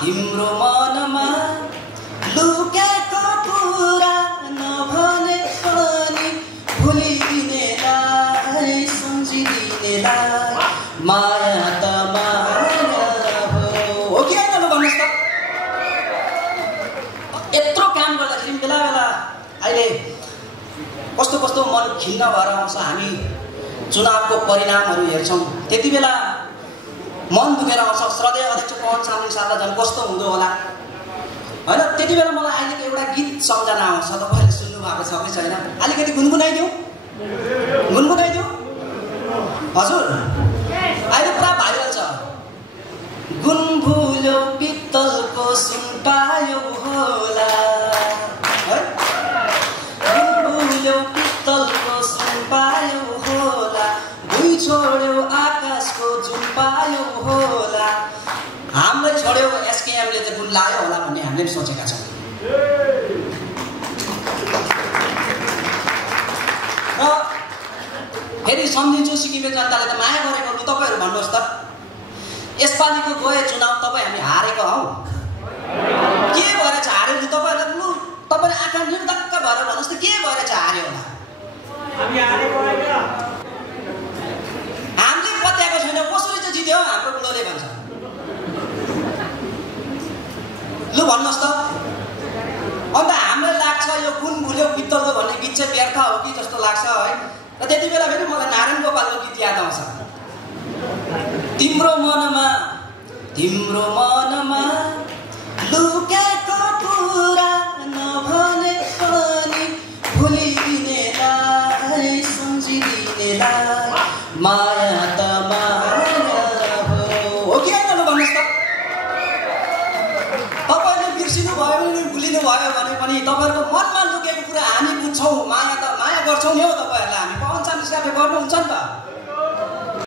तिम्रो मनमा लुकेको कुरा नभने पनि भुलिदिनेलाई सम्झिदिनेलाई माया त माया हो कि होइन? भन्नुहोस् त। यत्रो काम गर्दाखेरि बेला बेला अहिले कस्तो कस्तो मन खिन्न भएर आउँछ। हामी चुनावको परिणामहरू हेर्छौँ, त्यति बेला मन दुखेर आउँछ। श्रद्धेय अध्यक्ष पवन चामलिङ साहबलाई झन् कस्तो हुँदो होला होइन? त्यति बेला मलाई अहिलेको एउटा गीत सम्झना आउँछ। तपाईँहरूले सुन्नु भएको छ कि छैन? अलिकति गुनगुनाइदिउँ हजुर। अहिले पुरा भाइरल छ। गुनभुल्यो पित्तलको सुन पायो होला है, गुनभुल्यो पित्तलको सुन पायो होला, भुइँ छोड्यो आकाशको जुन पायो होला। हामीलाई छोड्यो एसकेएमले त गुण लायो होला भन्ने हामीले पनि सोचेका छौँ। र फेरि सम्झिन्छु सिक्किमे जनताले त माया गरेको लु तपाईँहरू भन्नुहोस् त। यसपालिको गए चुनाव तपाईँ हामी हारेको हौ। के भएर चाहिँ हार्यो लु तपाईँहरूलाई? लु तपाईँले आँखा निर्धक्क भएर भन्नुहोस् त के भएर चाहिँ हार्यो होला? हामीले पत्याएको छैन। कसरी चाहिँ जित्यो हाम्रो बुढोले भन्छ। लु भन्नुहोस् त। अन्त हामीलाई लाग्छ यो गुण भुल्यो पित्तलको भन्ने गीत चाहिँ व्यर्थ हो कि जस्तो लाग्छ है। र त्यति बेला फेरि मलाई नारायण गोपालको गीत याद आउँछ। तिम्रो मनमा लुकेको कुरा नभने पनि भुलिदिनेलाई सम्झिदिनेलाई माया त माया हो कि होइन? भन्नुहोस् त। तपाईँले बिर्सिनु भयो भने भुलिनु भयो भने पनि तपाईँहरूको मनमा लुकेको कुरा हामी बुझ्छौँ। माया त माया गर्छौँ नि हौ तपाईँहरूलाई। हामी पवन चामलिङ साहबले गर्नुहुन्छ नि त।